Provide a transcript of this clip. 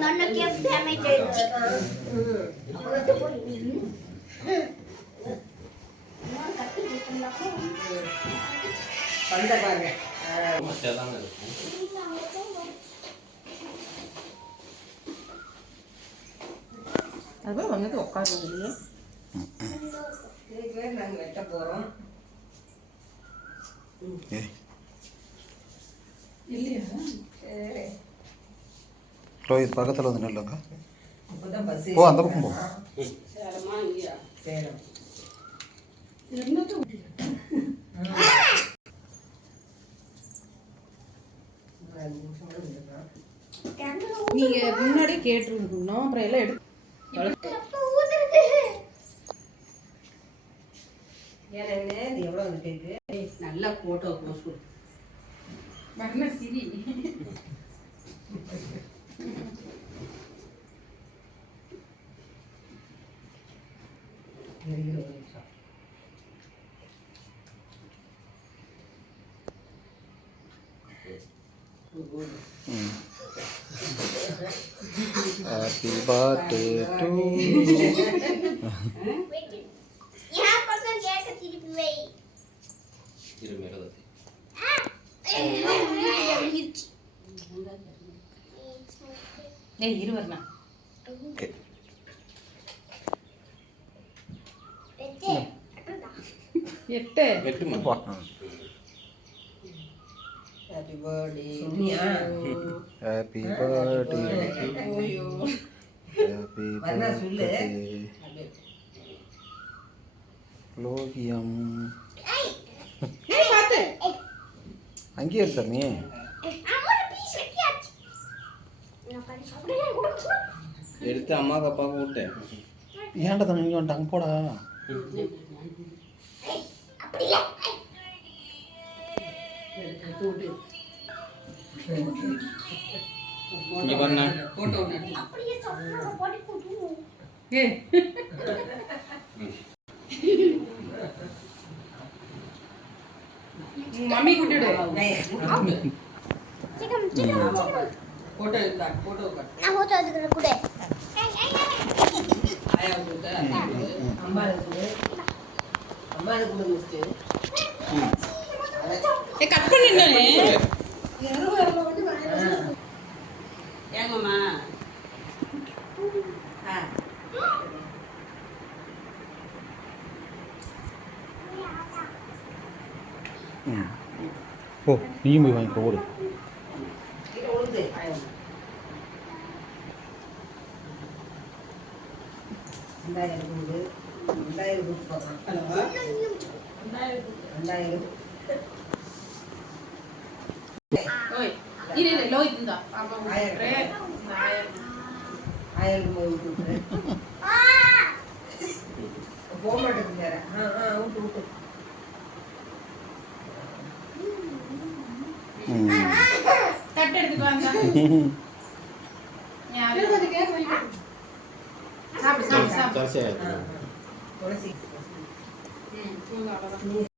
ನನಗೆ ಡ್ಯಾಮೇಜ್ ಆಯ್ತು பண்ட பாருங்க அது வந்து உட்காருங்க இல்லையே இதுக்கு நாங்கள் வெட்ட போகிறோம் இல்லையா சரி ரோஹித் பக்கத்தில் வந்து நில்லுங்க. அப்போதான் பஸ் ஓ அந்த பக்கம் போ. சேலமா இல்லையா சேலம் என்னது நீங்க முன்னாடியே கேட்டுருக்கணும் அப்புறம் எல்லாம் எடுத்து ஏன்னா இது எவ்வளோ வந்து கேக்கு நல்லா போட்டோ போஸ்ட் வர்ண சிரி Happy birthday to यहाँ पर तो क्या करती थी भाई इधर मेरा दे ஏய் இரு வர்ணா okay. எட்டு வெட்டு மா வா. Happy birthday Sunia Happy birthday. OYO Happy Varna சொல்லு birthday. லோகியம். ஏய் பாத்து அங்கேயே இரு சாமி. हमारा पीस रखिए ना कर सामने எடுத்து அம்மாக்கு அப்பாவுக்கு விட்டேன் ஏன்டா தம்பி இங்கே வந்துட்டாங்க போடா. அப்படி இல்ல தூட்டு இங்கே பண்ண போட்டோ ஒன்று அப்படியே சாப்பிடுற பாடி போடு ஏய் மம்மி கூட்டிடு சிக்கம் சிக்கம் போட்டோ எடுத்தா போட்டோ காட்டு நான் போட்டோ எடுக்கிற கூட ஆயா கூட்ட அம்மா இருக்குது அம்மா இருக்குது மிஸ்டு ஏ கட் பண்ணிடனே ஏங்கம்மா ம் ஓ நீயும் போய் வாங்கிக்கோ ஓடு. இது உழுது ரெண்டாயிரம் உழுது 2000 கொடுத்து பார்க்கலாம் ஹலோ 2000 ஓய் இரு இரு லோ இதுதா பாப்பா விட்டுறே ஆயிரம் கொடுத்துரு போக மாட்டேங்குது வேற விட்டு விட்டு ம் தட்டு எடுத்துட்டு வாங்க யாரு சாப்பிடு சாப்பிடு சாப்பிடு தோசை துளசி ம் அவ்வளவுதான்